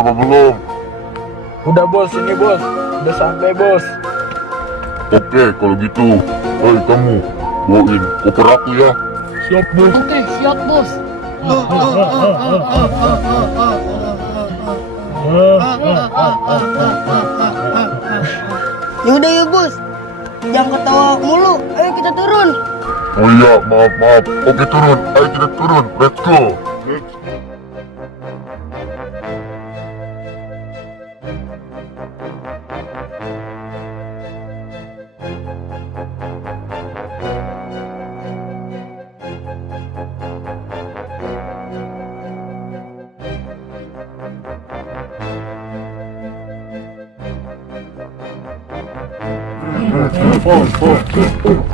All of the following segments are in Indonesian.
apa belum? Udah bos, ini bos. Udah sampai bos. Oke, kalau gitu. Hei kamu, bawain koper aku ya. Siap bos. Oke, siap bos. Yaudah ya bos, jangan ketawa mulu. Ayo kita turun. Oh iya, maaf. Oke turun, ayo kita turun. Let's go.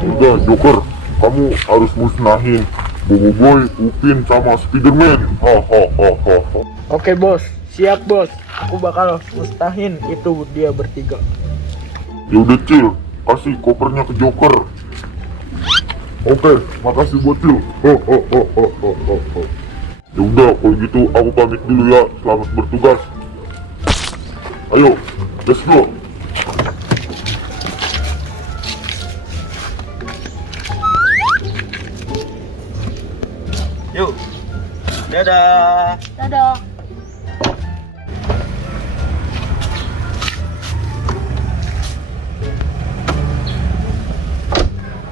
Udah Joker, kamu harus musnahin Boboiboy, Upin sama Spiderman. Hahaha. Oke bos, siap bos. Aku bakal mustahin itu dia bertiga. Ya udah Cil, kasih kopernya ke Joker. Oke, makasih buat Cil. Ya udah, kalau gitu aku pamit dulu ya. Selamat bertugas. Ayo, let's go. Yuk. Dadah. Dadah.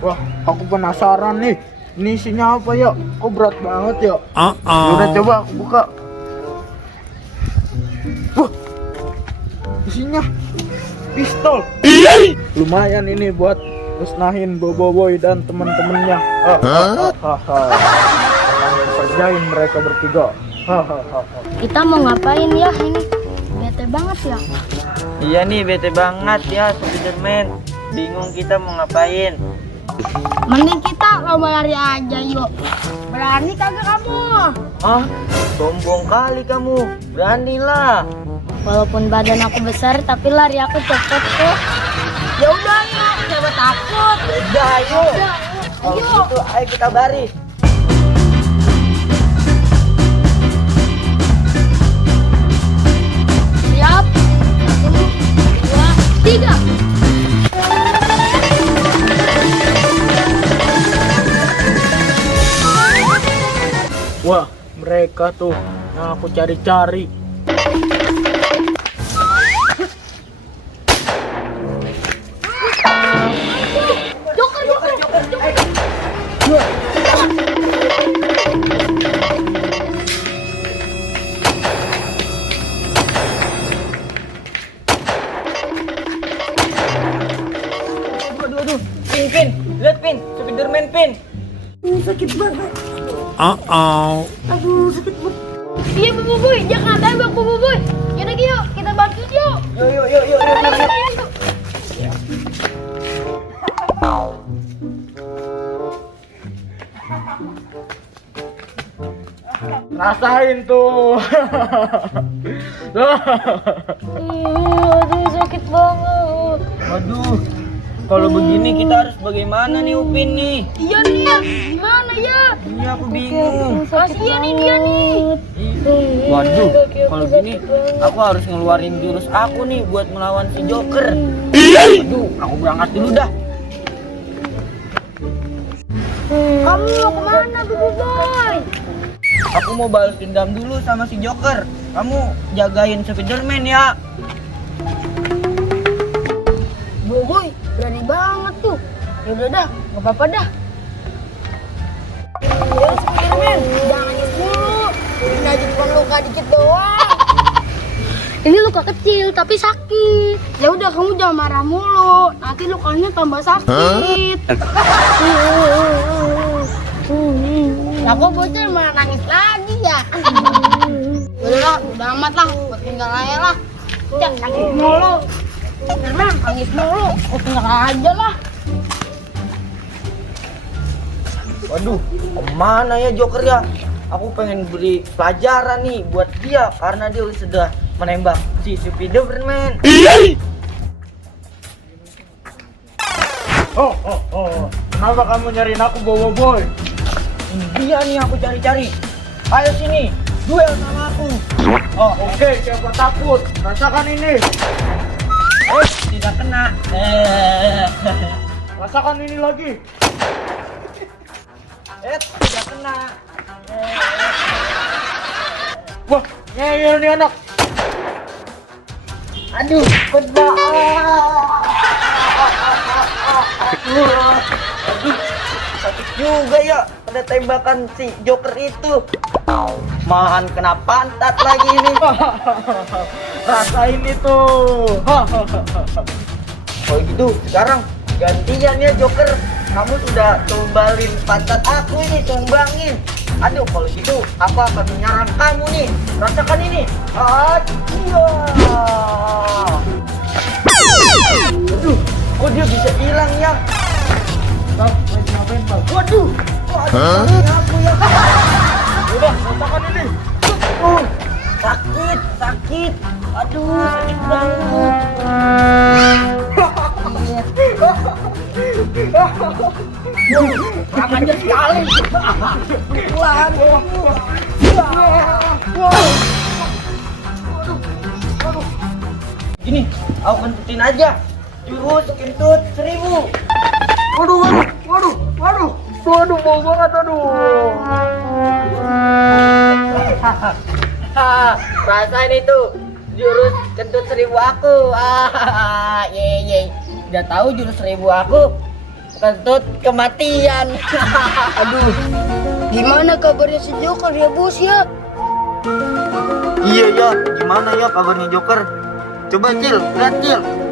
Wah, aku penasaran nih. Ini isinya apa ya? Kok berat banget ya? Udah coba aku buka. Wah, isinya pistol. Lumayan ini buat musnahin Boboiboy dan teman-temannya. Kerjain mereka bertiga. Kita mau ngapain ya ini? Bete banget ya. Iya nih, bete banget ya Spiderman. Bingung kita mau ngapain. Mending kita lomba lari aja yuk. Berani kagak kamu? Hah? Sombong kali kamu. Beranilah. Walaupun badan aku besar tapi lari aku cepet kok. Ya udah yuk, siapa takut? Udah, ayo. Kalau gitu, ayo kita baris. Siap. 1, 2, 3. Wah, mereka tuh yang aku cari-cari. Aduh. Pin. Lihat Pin. Spiderman Pin. Sakit banget. Aduh, sakit banget. Iya, Boboiboy, jangan tembak Boboiboy. Yaudah yuk, kita bantuin yuk. Yuk. Ayo. Rasain tuh. Aduh, sakit banget. Waduh. Kalau begini kita harus bagaimana nih Upin nih? Iya nih ya, gimana ya? Ini aku bingung. Kasihan nih dia nih. Waduh, kalau gini aku harus ngeluarin jurus aku nih buat melawan si Joker. Aduh, aku berangkat dulu dah. Kamu mau kemana, Boboiboy? Aku mau balas dendam dulu sama si Joker. Kamu jagain Spiderman ya. Boboiboy, berani banget tuh. Yaudah dah, nggak apa-apa dah. Ya Spiderman, jangan nangis dulu. Ini aja cuma luka dikit doang. Ini luka kecil tapi sakit. Ya udah kamu jangan marah mulu. Nanti lukanya tambah sakit. Aku bocor malah nangis lagi ya. Udah amat lah, buat tinggal aja lah. Jangan nangis mulu. Spiderman nangis mulu, aku tinggal aja lah. Waduh, kemana ya Joker ya? Aku pengen beri pelajaran nih buat dia karena dia sudah menembak si Spiderman. Kenapa kamu nyariin aku, Boboiboy? Dia nih aku cari-cari. Ayo sini, duel sama aku. Oh, oke, siapa takut? Rasakan ini. Tidak kena. Rasakan ini lagi. Tidak kena. Wah, ngeyel nih anak. Aduh, kena. Aduh, sakit juga ya pada tembakan si Joker itu. Malahan kena pantat lagi ini. Rasain itu. Oh gitu, sekarang gantian ya Joker. Kamu sudah tumbalin pantat aku ini, tumbangin. Aduh, kalau gitu aku akan menyerang kamu nih. Rasakan ini. Aduh. Aduh, kok dia bisa hilang ya? Bang, lagi ngapain, Bang? Waduh, aku ya. Udah, rasakan ini. Sakit, sakit. Aduh, sakit banget. Kurang ajar sekali. Pelan. Gini, aku kentutin aja. Jurus kentut 1000. Waduh, bau banget, aduh. Rasain itu jurus kentut 1000 aku. Ye. Udah tahu jurus 1000 aku. Kentut kematian. Aduh. Gimana kabarnya si Joker ya bos ya? Iya ya, gimana ya kabarnya Joker? Coba Cil,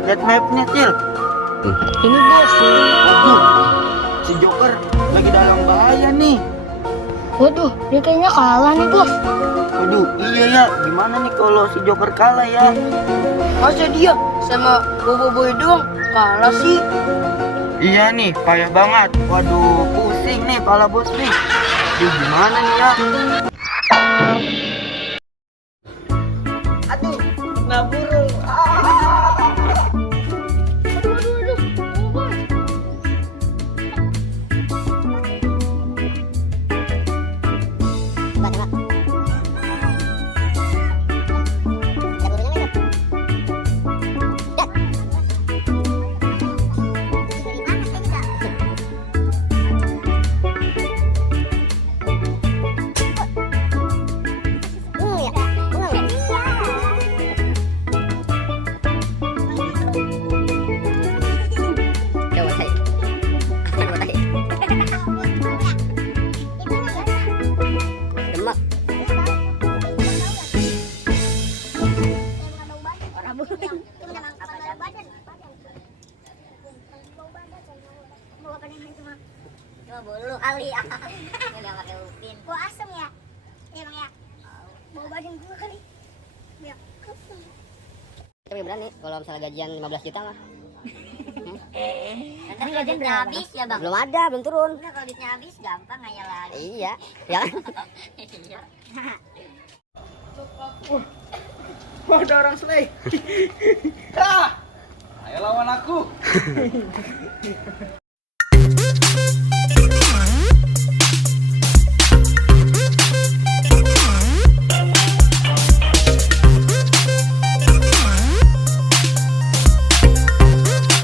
lihat mapnya Cil. Ini bos. Waduh, si Joker lagi dalam bahaya nih. Waduh, dia kayaknya kalah nih bos. Waduh, iya ya, gimana nih kalau si Joker kalah ya? Masa dia sama Bobo Boy doang kalah sih? Iya nih, payah banget. Waduh, pusing nih pala bos nih. Aduh, gimana nih ya? Aduh, kena burung. Cuma bulu kali ya. Udah pakai upin. Gua asem ya. Iya Bang ya. Bau badan gua kali. Ya. Tapi berani kalau misalnya gajian 15 juta mah. Nanti gajian udah habis ya Bang. Belum ada, belum turun. Udah kalau duitnya habis gampang ngayal lagi. Iya, ya kan? Iya. Wah, ada orang selai. Ayo lawan aku.